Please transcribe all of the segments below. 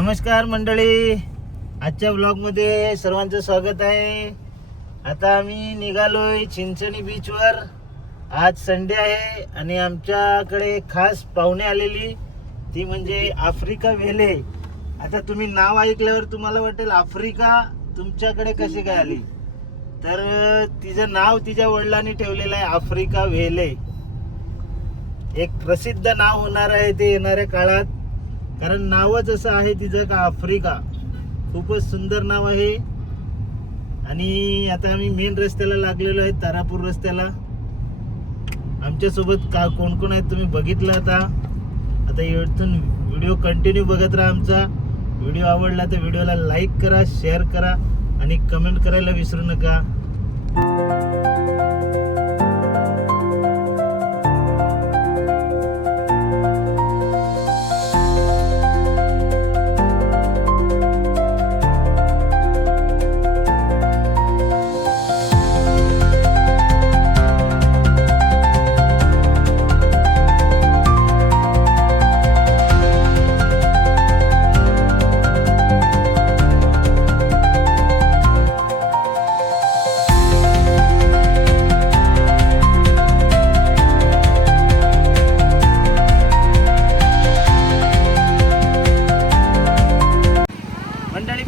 नमस्कार मंडळी, आजच्या ब्लॉगमध्ये सर्वांचं स्वागत आहे। आता आम्ही निघालोय चिंचणी बीचवर। आज संडे आहे आणि आमच्याकडे खास पाहुणे आलेली, ती म्हणजे आफ्रिका वेले। आता तुम्ही नाव ऐकल्यावर तुम्हाला वाटेल आफ्रिका तुमच्याकडे कशी काय आली, तर तिचं नाव तिच्या वडिलांनी ठेवलेलं आहे आफ्रिका वेले। एक प्रसिद्ध नाव होणार आहे ते येणाऱ्या काळात, कारण नावच असं आहे तिचं का आफ्रिका। खूपच सुंदर नाव आहे। आणि आता आम्ही मेन रस्त्याला लागलेलो आहे, तारापूर रस्त्याला। आमच्या सोबत कोण कोण आहेत तुम्ही बघितलं। आता इथून व्हिडिओ कंटिन्यू बघत राहा आमचा। व्हिडिओ आवडला तर व्हिडिओला लाईक करा, शेअर करा आणि कमेंट करायला विसरू नका।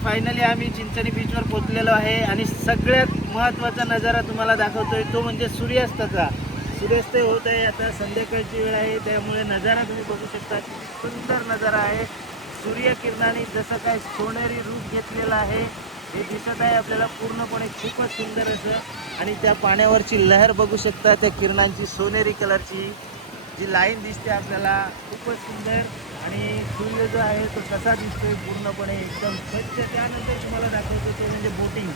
फायनली आम्ही चिंचणी बीचवर पोहोचलेलो आहे आणि सगळ्यात महत्त्वाचा नजारा तुम्हाला दाखवतोय, तो म्हणजे सूर्यास्ताचा। सूर्यास्त होत आहे, आता संध्याकाळची वेळ आहे, त्यामुळे नजारा तुम्ही बघू शकता। सुंदर नजारा आहे। सूर्यकिरणाने जसं काय सोनेरी रूप घेतलेलं आहे हे दिसत आहे आपल्याला पूर्णपणे, खूपच सुंदर असं। आणि त्या पाण्यावरची लहर बघू शकता, त्या किरणांची सोनेरी कलरची जी लाईन दिसते आपल्याला, खूपच सुंदर। आणि सूर्य जो आहे तो कसा दिसतोय पूर्णपणे एकदम स्वच्छ। त्यानंतर तुम्हाला दाखवतो ते म्हणजे बोटिंग।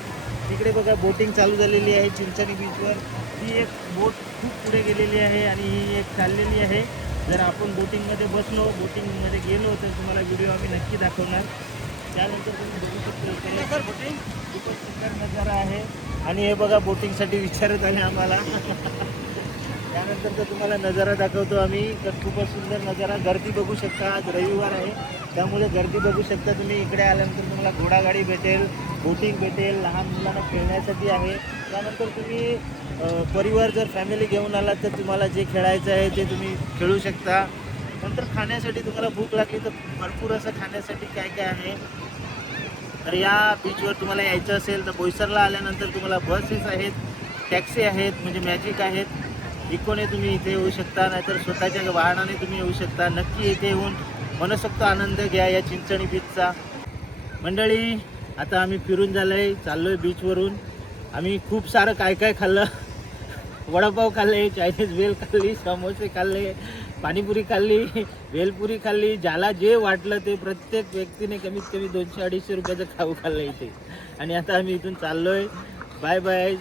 तिकडे बघा बोटिंग चालू झालेली आहे चिंचणी बीचवर। ती एक बोट खूप पुढे गेलेली आहे आणि ही एक चाललेली आहे। जर आपण बोटिंगमध्ये बसलो, बोटिंगमध्ये गेलो तर तुम्हाला व्हिडिओ आम्ही नक्की दाखवणार। त्यानंतर तुम्ही बघू शकता बोटिंग खूपच सुंदर नजारा आहे। आणि हे बघा बोटिंगसाठी विचारत आहे आम्हाला। त्यानंतर तर तुम्हाला नजारा दाखवतो आम्ही, तर खूपच सुंदर नजारा। गर्दी बघू शकता, आज रविवार आहे त्यामुळे गर्दी बघू शकता तुम्ही। इकडे आल्यानंतर तुम्हाला घोडागाडी भेटेल, बोटिंग भेटेल, लहान मुलांना खेळण्यासाठी आहे। त्यानंतर तुम्ही परिवार जर फॅमिली घेऊन आलात तर तुम्हाला जे खेळायचं आहे ते तुम्ही खेळू शकता। नंतर खाण्यासाठी तुम्हाला भूक लागली तर भरपूर असं खाण्यासाठी काय काय आहे। तर या बीचवर तुम्हाला यायचं असेल तर बोईसरला आल्यानंतर तुम्हाला बसेस आहेत, टॅक्सी आहेत, म्हणजे मॅजिक आहेत, इकोने तुम्ही इथे येऊ शकता, नाहीतर स्वतःच्या वाहनाने तुम्ही येऊ शकता। नक्की इथे येऊन मनसोक्त आनंद घ्या या चिंचणी बीचचा। मंडळी आता आम्ही फिरून झालंय, चाललोय बीचवरून। आम्ही खूप सारं काय काय खाल्लं। वडापाव खाल्ले, चायनीज भेल खाल्ली, समोसे खाल्ले, पाणीपुरी खाल्ली, भेलपुरी खाल्ली, ज्याला जे वाटलं ते प्रत्येक व्यक्तीने कमीत कमी 200-250 रुपयाचं खाऊ खाल्लं इथे। आणि आता आम्ही इथून चाललोय। Bye bye.